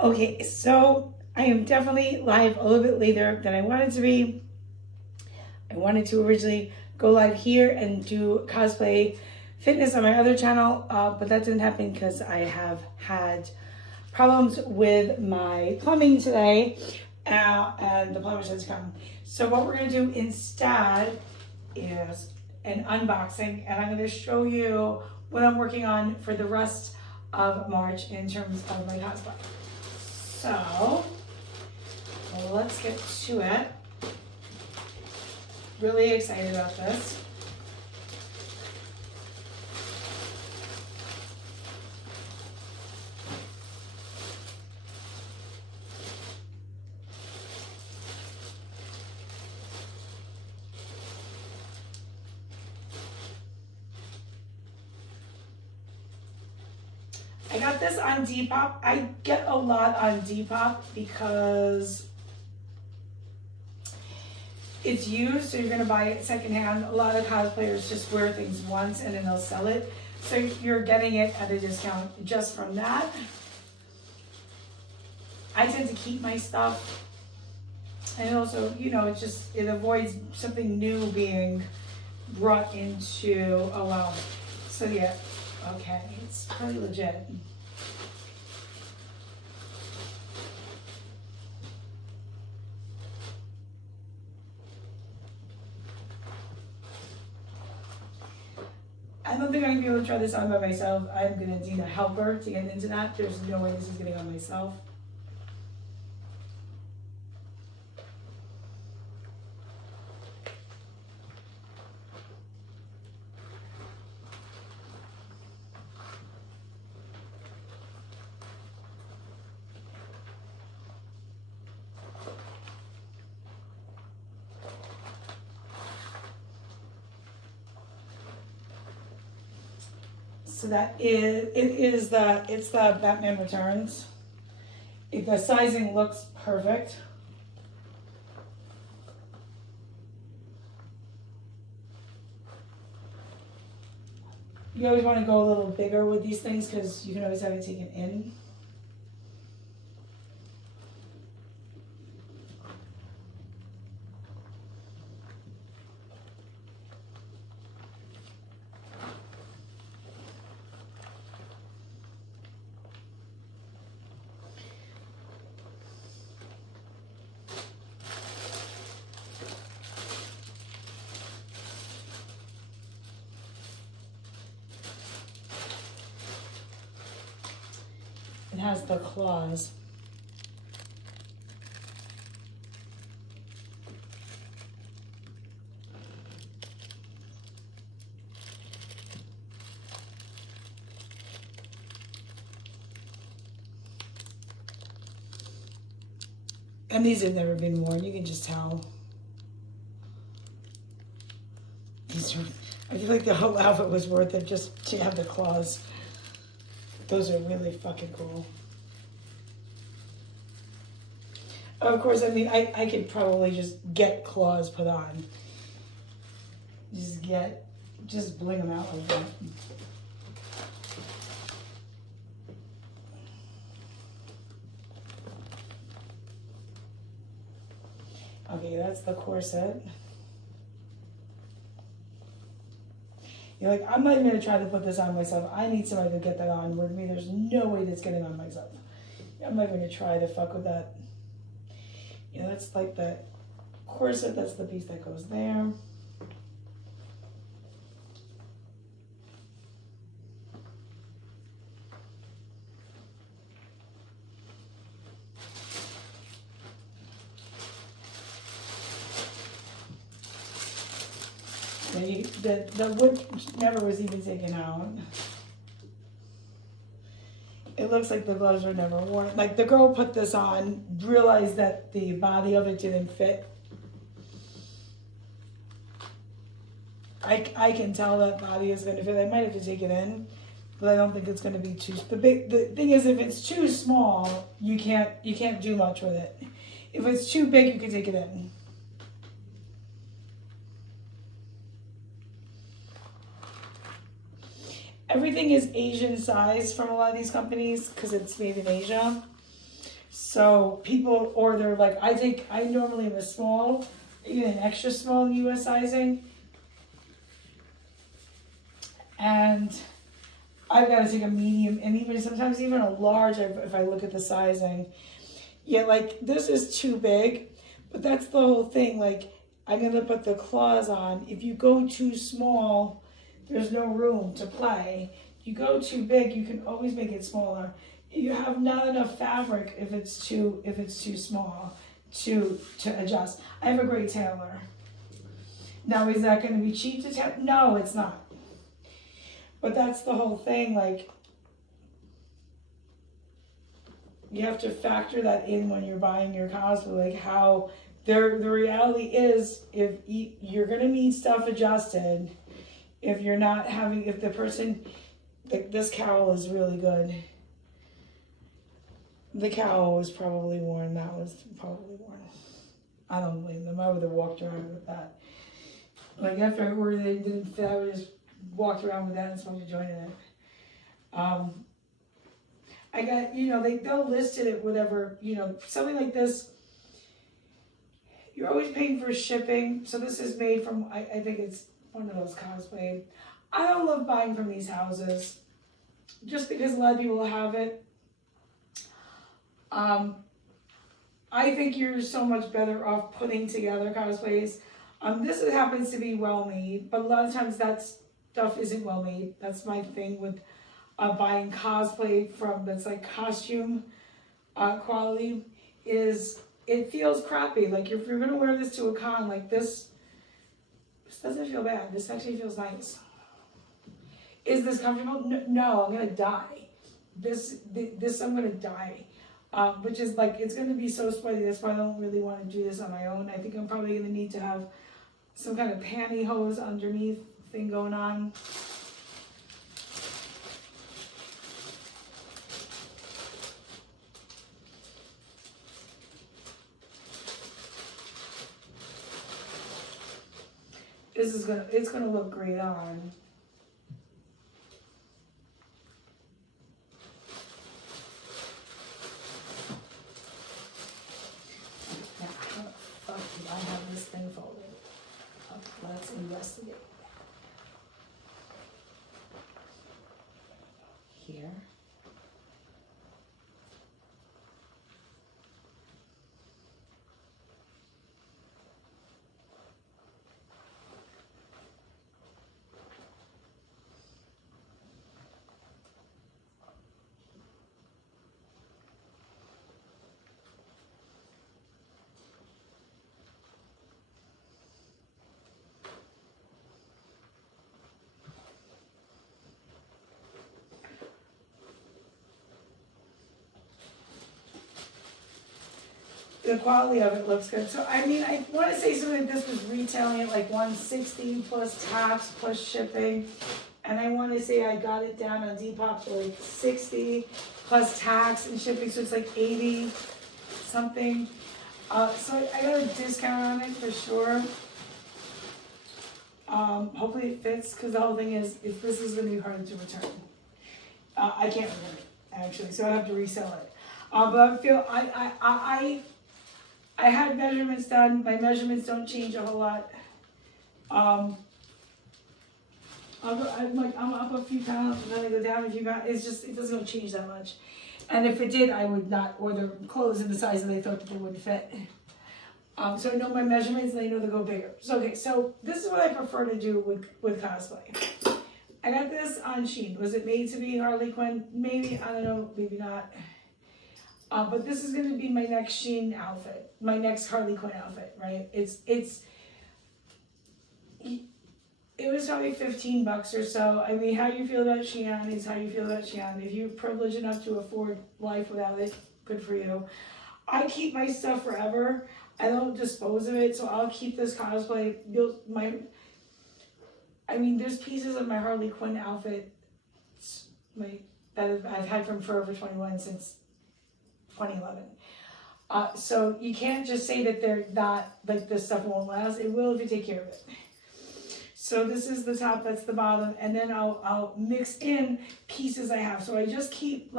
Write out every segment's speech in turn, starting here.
Okay, so I am definitely live a little bit later than I wanted to be. I wanted to originally go live here and do cosplay fitness on my other channel, but that didn't happen because I have had problems with my plumbing today, and the plumber says come. So what we're gonna do instead is an unboxing, and I'm gonna show you what I'm working on for the rest of March in terms of my cosplay. So let's get to it. Really excited about this. I got this on Depop. I get a lot on Depop because it's used, so you're gonna buy it secondhand. A lot of cosplayers just wear things once and then they'll sell it. So you're getting it at a discount just from that. I tend to keep my stuff. And also, you know, it avoids something new being brought into, oh wow. So yeah, okay, it's pretty legit. I don't think I'm gonna be able to try this on by myself. I'm gonna need a helper to get into that. There's no way this is getting on myself. So it's the Batman Returns. The sizing looks perfect. You always want to go a little bigger with these things because you can always have it taken in. It has the claws. And these have never been worn, you can just tell. I feel like the whole outfit was worth it just to have the claws. Those are really fucking cool. Of course, I mean, I could probably just get claws put on. Just bling them out like that. Okay, that's the corset. You're like, I'm not even gonna try to put this on myself. I need somebody to get that on with me. There's no way that's getting on myself. I'm not even gonna try to fuck with that. You know, that's like the corset, that's the piece that goes there. The wood never was even taken out. It looks like the gloves were never worn. Like the girl put this on, realized that the body of it didn't fit. I can tell that body is gonna fit. I might have to take it in, but I don't think it's gonna be too. The thing is, if it's too small, you can't do much with it. If it's too big, you can take it in. Everything is Asian size from a lot of these companies because it's made in Asia. So people order, like I normally am a small, even an extra small in US sizing. And I've got to take a medium, and even sometimes even a large if I look at the sizing. Yeah, like this is too big, but that's the whole thing. Like I'm gonna put the claws on. If you go too small, there's no room to play. You go too big, you can always make it smaller. You have not enough fabric if it's too small to adjust. I have a great tailor. Now, is that going to be cheap to tailor? No, it's not. But that's the whole thing. Like, you have to factor that in when you're buying your cosplay. Like how the reality is, if you're going to need stuff adjusted, if you're not having, if the person, like this cowl is really good. The cowl was probably worn. That was probably worn. I don't blame them. I would have walked around with that. Like after I ordered it, didn't fit. I would just walked around with that and smoked a joint in it. I got, they'll list it at whatever, something like this. You're always paying for shipping. So this is made from, I think it's one of those cosplay. I don't love buying from these houses just because a lot of people have it. I think you're so much better off putting together cosplays. This happens to be well made, but a lot of times that stuff isn't well made. That's my thing with buying cosplay from that's like costume quality is it feels crappy. Like if you're gonna wear this to a con, like this doesn't feel bad. This actually feels nice. Is this comfortable? No, I'm gonna die. This I'm gonna die. Which is like, it's going to be so sweaty. That's why I don't really want to do this on my own. I think I'm probably going to need to have some kind of pantyhose underneath thing going on. It's going to look great on. I have this thing folded. Let's investigate. Here. The quality of it looks good. So, I mean, I want to say something like this was retailing at like $160 plus tax plus shipping. And I want to say I got it down on Depop to like $60 plus tax and shipping. So it's like 80 something. So I got a discount on it for sure. Hopefully it fits because the whole thing is, if this is going to be hard to return. I can't return it actually, so I have to resell it. But I feel I had measurements done. My measurements don't change a whole lot. I'm up a few pounds and then I go down a few pounds. It doesn't change that much. And if it did, I would not order clothes in the size that I thought that they would fit. So I know my measurements and I know they go bigger. So okay, so this is what I prefer to do with cosplay. I got this on Shein. Was it made to be Harley Quinn? Maybe, I don't know, maybe not. But this is going to be my next Shein outfit, my next Harley Quinn outfit, right? It was probably $15 or so. I mean, how you feel about Shein is how you feel about Shein. If you're privileged enough to afford life without it, good for you. I keep my stuff forever. I don't dispose of it, so I'll keep this cosplay. There's pieces of my Harley Quinn outfit that I've had from Forever 21 since 2011. So you can't just say that they're not, like this stuff won't last. It will if you take care of it. So this is the top, that's the bottom, and then I'll mix in pieces I have. So I just keep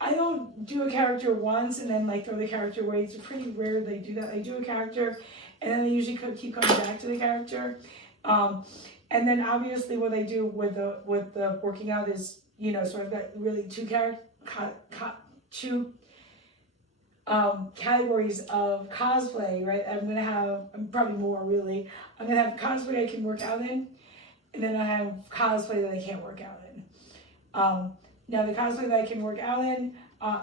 I don't do a character once and then like throw the character away. It's pretty rare they do that. I do a character and then they usually keep coming back to the character. And then obviously what I do with the working out is, you know, so I've got really two categories of cosplay, right? I'm gonna have probably more really. I'm gonna have cosplay I can work out in, and then I have cosplay that I can't work out in. Now the cosplay that I can work out in,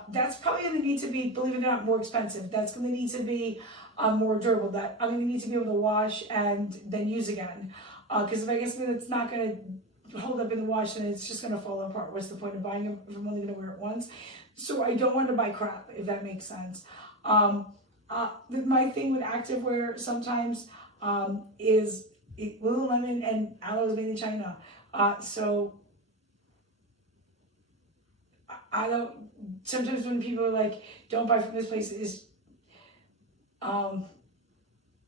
that's probably gonna need to be, believe it or not, more expensive. That's gonna need to be more durable. That I'm gonna need to be able to wash and then use again. Because if I get something that's not gonna hold up in the wash, then it's just gonna fall apart. What's the point of buying it if I'm only gonna wear it once? So I don't want to buy crap, if that makes sense. My thing with activewear sometimes is Lululemon and Aloe is made in China. So I don't, sometimes when people are like, don't buy from this place, is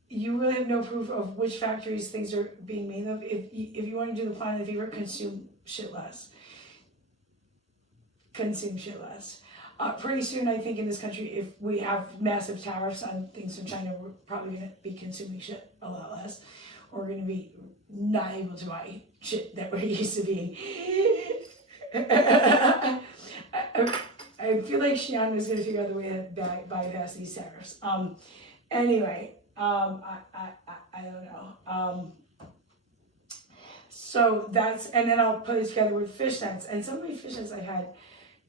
you really have no proof of which factories things are being made of. If you want to do the planet favor, consume shit less. Consume shit less. Pretty soon, I think in this country, if we have massive tariffs on things from China, we're probably going to be consuming shit a lot less. We're going to be not able to buy shit that we're used to being. I feel like Xi'an is going to figure out the way to bypass these tariffs. Anyway, I don't know. So that's, and then I'll put it together with fishnets. And some of my fishnets I had,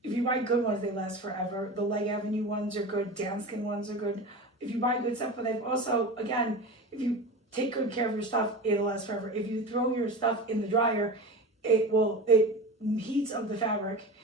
if you buy good ones, they last forever. The Leg Avenue ones are good. Danskin ones are good. If you buy good stuff, but they've also, again, if you take good care of your stuff, it'll last forever. If you throw your stuff in the dryer, it heats up the fabric,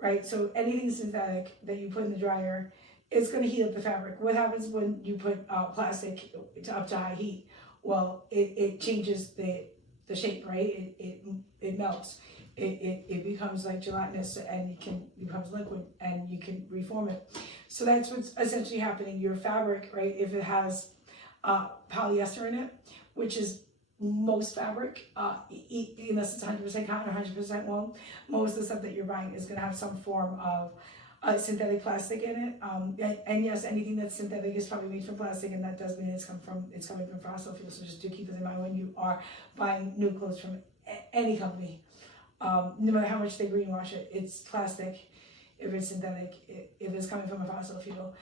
right? So anything synthetic that you put in the dryer, it's going to heat up the fabric. What happens when you put plastic up to high heat? Well, it changes the shape, right? It melts. It becomes like gelatinous and it becomes liquid and you can reform it. So that's what's essentially happening. Your fabric, right, if it has polyester in it, which is most fabric, unless it's 100% cotton or 100% wool, most of the stuff that you're buying is going to have some form of synthetic plastic in it. And yes, anything that's synthetic is probably made from plastic, and that does mean it's coming from fossil fuels. So just do keep this in mind when you are buying new clothes from any company. No matter how much they greenwash it, it's plastic. If it's synthetic, if it's coming from a fossil fuel,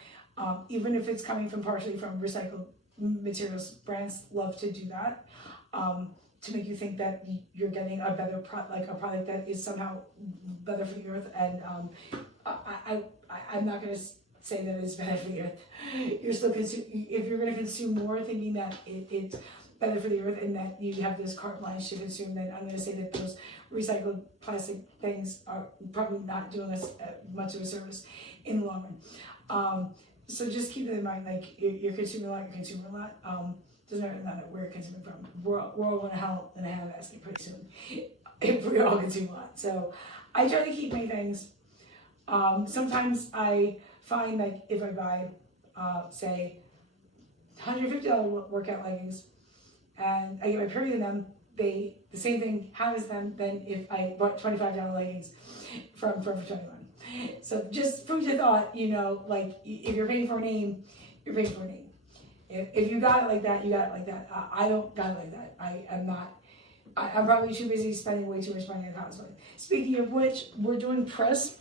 even if it's coming from partially from recycled materials, brands love to do that to make you think that you're getting a better product that is somehow better for the earth. And I'm not going to say that it's better for the earth. You're still if you're going to consume more, thinking that it's better for the earth and that you have this carte blanche to consume, then I'm going to say that those recycled plastic things are probably not doing us much of a service in the long run. So just keep that in mind, like you're consuming a lot, you're consuming a lot. Doesn't matter where you're consuming from. We're all going to hell in a handbasket pretty soon if we all consume a lot. So I try to keep my things. Sometimes I find like if I buy, say, $150 workout leggings, and I get my period in them, the same thing happens then than if I bought $25 leggings from Forever 21. So just food for thought, you know, like if you're paying for a name, you're paying for a name. If you got it like that, you got it like that. I don't got it like that. I'm probably too busy spending way too much money on cosplay. Speaking of which, we're doing press.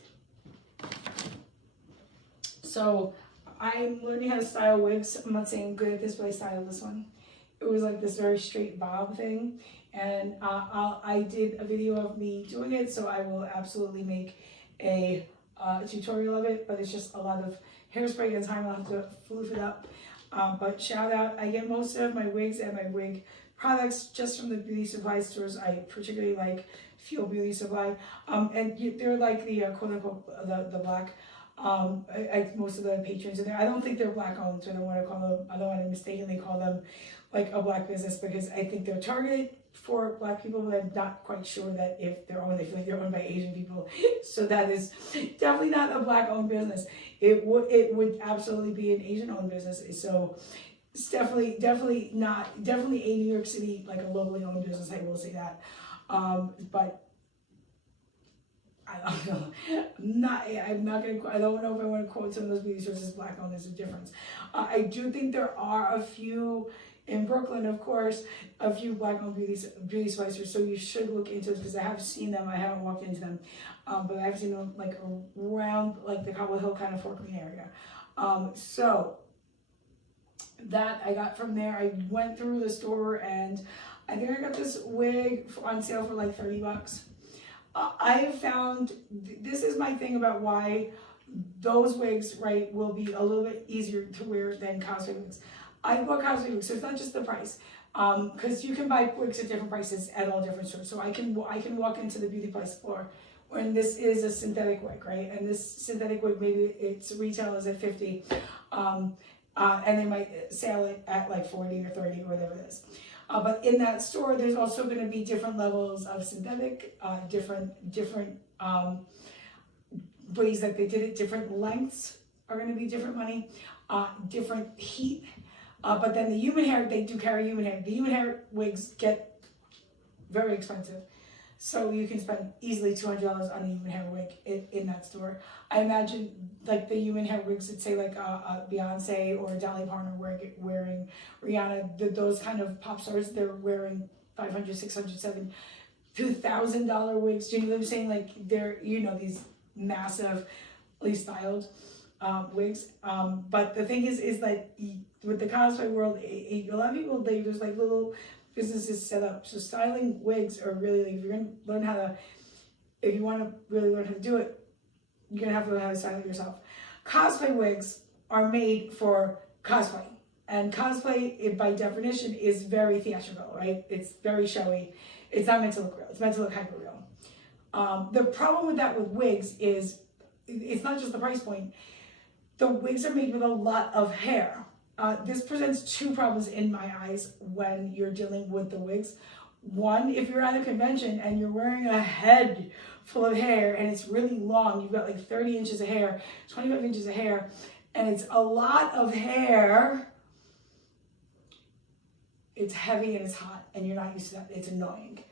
So I'm learning how to style wigs. I'm not saying I'm good at this, but I styled this one. It was like this very straight bob thing, and I did a video of me doing it, so I will absolutely make a tutorial of it, but it's just a lot of hairspray and time. I'll have to floof it up. But shout out, I get most of my wigs and my wig products just from the beauty supply stores. I particularly like Fuel Beauty Supply, and they're like the quote unquote the black. Most of the patrons in there, I don't think they're black owned, so I don't want to mistakenly call them like a black business, because I think they're targeted for black people, but I'm not quite sure that if they're owned, they feel like they're owned by Asian people. So that is definitely not a black owned business. It would absolutely be an Asian owned business. So it's definitely a New York City, like a locally owned business. I will say that. But I don't know. I'm not gonna. I don't know if I want to quote some of those beauty sources black owned. There's a difference. I do think there are a few in Brooklyn, of course, a few black owned beauty spicers. So you should look into it because I have seen them. I haven't walked into them, but I've seen them like around like the Cobble Hill kind of Fort Greene area. So that I got from there. I went through the store and I think I got this wig on sale for like $30. I have found, this is my thing about why those wigs, right, will be a little bit easier to wear than cosplay wigs. I bought cosplay wigs, so it's not just the price, because you can buy wigs at different prices at all different stores. So I can walk into the beauty place floor when this is a synthetic wig, right? And this synthetic wig, maybe its retail is at 50, and they might sell it at like 40 or 30 or whatever it is. But in that store, there's also going to be different levels of synthetic, different ways that they did it, different lengths are going to be different money, different heat. But then the human hair, they do carry human hair. The human hair wigs get very expensive. So you can spend easily $200 on a human hair wig in that store. I imagine like the human hair wigs that say like a Beyonce or a Dolly Parton wearing Rihanna, those kind of pop stars, they're wearing $500, $600, $2,000 wigs. Do you know what I'm saying? Like they're, you know, these massively styled wigs. But the thing is like with the cosplay world, a lot of people, there's like little businesses set up. So styling wigs are really, like, if you're gonna learn how to, if you want to really learn how to do it, you're gonna have to learn how to style it yourself. Cosplay wigs are made for cosplay, and cosplay, by definition, is very theatrical, right? It's very showy. It's not meant to look real. It's meant to look hyper real. The problem with that with wigs is it's not just the price point. The wigs are made with a lot of hair. This presents two problems in my eyes when you're dealing with the wigs. One, if you're at a convention and you're wearing a head full of hair and it's really long, you've got like 30 inches of hair, 25 inches of hair, and it's a lot of hair, it's heavy and it's hot and you're not used to that. It's annoying.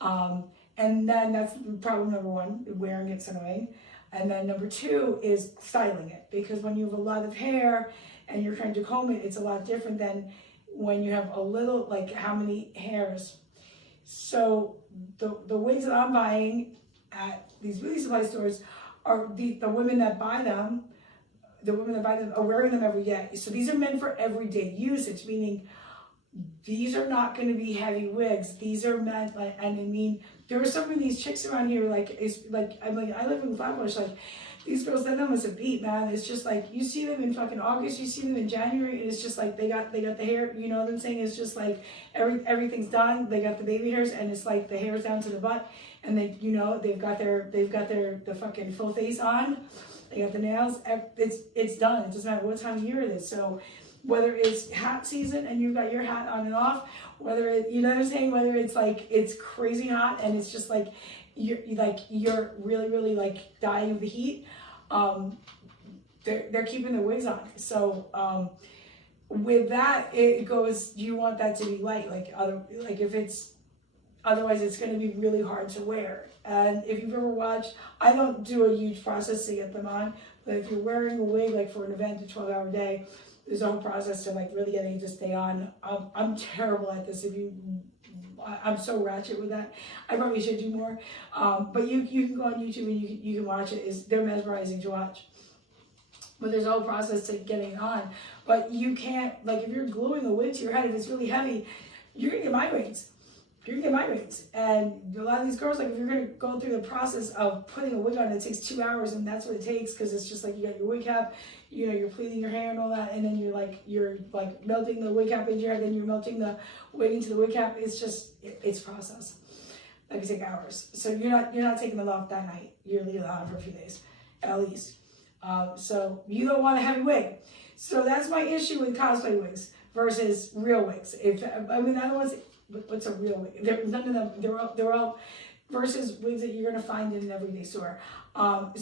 And then that's problem number one, wearing it's annoying. And then number two is styling it, because when you have a lot of hair and you're trying to comb it, it's a lot different than when you have a little, like how many hairs. So the wigs that I'm buying at these beauty supply stores are the women that buy them, are wearing them every day. So these are meant for everyday usage, meaning these are not going to be heavy wigs. These are meant, like, and I mean, there are some of these chicks around here, like, it's like, I'm like, I live in Flatbush, like, these girls, that them was a beat, man. It's just like, you see them in fucking August, you see them in January, and it's just like, they got the hair, you know what I'm saying? It's just like, everything's done. They got the baby hairs, and it's like, the hair's down to the butt, and they, you know, they've got the fucking full face on. They got the nails. It's done. It doesn't matter what time of year it is. So whether it's hat season and you've got your hat on and off, whether it, you know what I'm saying, whether it's like, it's crazy hot and it's just like, you're really, really like dying of the heat, they're keeping the wigs on. So with that, it goes, you want that to be light, if it's, otherwise it's going to be really hard to wear. And if you've ever watched, I don't do a huge process to get them on, but if you're wearing a wig, like for an event, a 12-hour day, there's a whole process to like really getting it to stay on. I'm terrible at this. I'm so ratchet with that. I probably should do more. But you can go on YouTube and you can watch it. They're mesmerizing to watch. But there's a whole process to getting it on. But you can't, like, if you're gluing a wig to your head, if it's really heavy, you're gonna get migraines. You're gonna get migraines. And a lot of these girls, like, if you're gonna go through the process of putting a wig on, it takes 2 hours, and that's what it takes, because it's just like, you got your wig cap, you know, you're pleating your hair and all that, and then you're like melting the wig cap into your hair, then you're melting the wig into the wig cap. It's just, it's process. That could take hours. So you're not taking them off that night. You're leaving it on for a few days, at least. So you don't want a heavy wig. So that's my issue with cosplay wigs versus real wigs. I don't want to say, what's a real wig? None of them, they're all versus wigs that you're going to find in an everyday store. And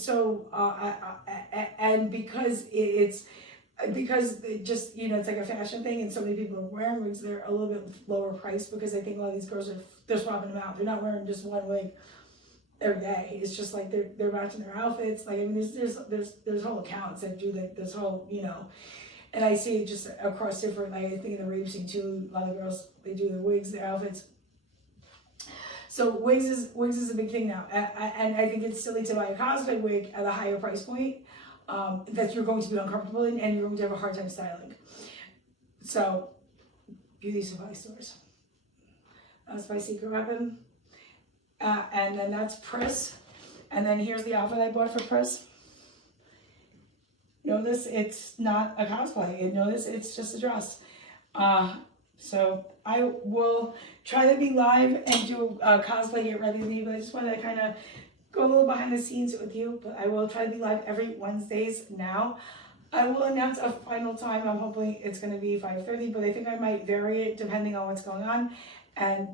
because it just, you know, it's like a fashion thing, and so many people are wearing wigs, they're a little bit lower priced, because I think a lot of these girls they're swapping them out. They're not wearing just one wig every day. It's just like they're matching their outfits. Like, I mean, there's whole accounts that do like this whole, you know, and I see it just across different, like, I think in the rave scene too, a lot of girls, they do their wigs, their outfits. So wigs is a big thing now, and I think it's silly to buy a cosplay wig at a higher price point that you're going to be uncomfortable in and you're going to have a hard time styling. So, beauty supply stores. That's my secret weapon. And then that's Pris. And then here's the outfit I bought for Pris. Notice it's not a cosplay. Notice it's just a dress. So I will try to be live and do a cosplay Get Ready With Me, but I just want to kind of go a little behind the scenes with you. But I will try to be live every Wednesdays now. I will announce a final time. I'm hoping it's going to be 5:30, but I think I might vary it depending on what's going on. And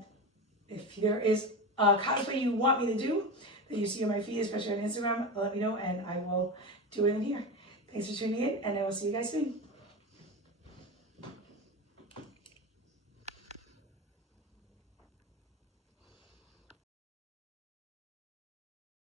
if there is a cosplay you want me to do that you see on my feed, especially on Instagram, let me know and I will do it in here. Thanks for tuning in, and I will see you guys soon.